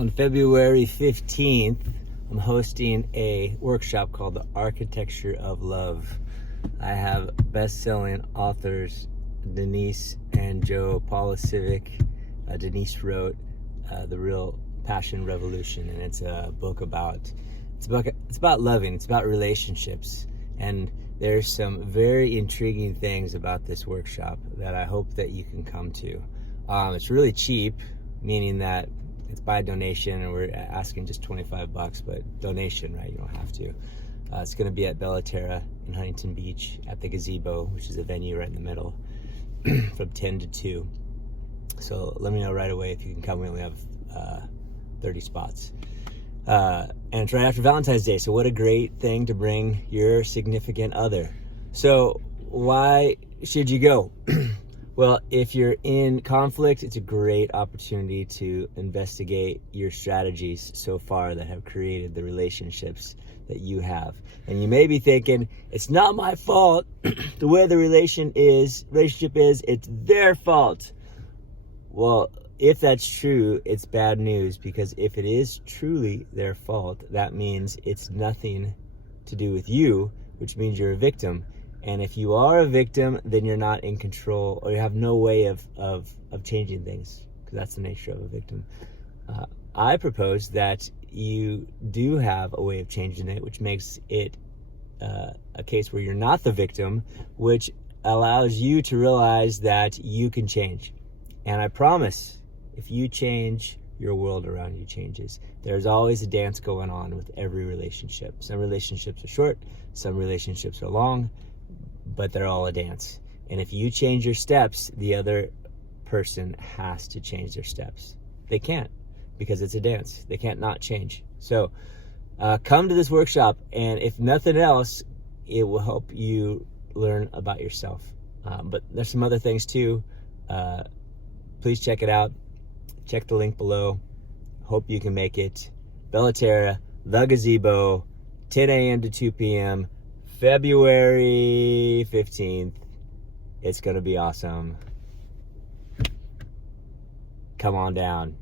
On February 15th, I'm hosting a workshop called The Architecture of Love. I have best-selling authors Denise and Joe Paulicivic. Denise wrote The Real Passion Revolution, and it's a book about loving, it's about relationships. And there's some very intriguing things about this workshop that I hope that you can come to. It's really cheap, meaning that it's by donation, and we're asking just $25, but donation, right? You don't have to. It's going to be at Bellaterra in Huntington Beach at the Gazebo, which is a venue right in the middle, from 10 to 2. So let me know right away if you can come. We only have 30 spots. And it's right after Valentine's Day, so what a great thing to bring your significant other. So why should you go? Well, if you're in conflict, it's a great opportunity to investigate your strategies so far that have created the relationships that you have. And you may be thinking, it's not my fault. The way the relationship is, it's their fault. Well, if that's true, it's bad news, because if it is truly their fault, that means it's nothing to do with you, which means you're a victim. And if you are a victim, then you're not in control, or you have no way of changing things, because that's the nature of a victim. I propose that you do have a way of changing it, which makes it a case where you're not the victim, which allows you to realize that you can change. And I promise, if you change, your world around you changes. There's always a dance going on with every relationship. Some relationships are short, some relationships are long, but they're all a dance. And if you change your steps, the other person has to change their steps. They can't, because it's a dance. They can't not change. So come to this workshop, and if nothing else, it will help you learn about yourself. But there's some other things too. Please check it out. Check the link below. Hope you can make it. Bellaterra, the Gazebo, 10 a.m. to 2 p.m., February 15th. It's going to be awesome. Come on down.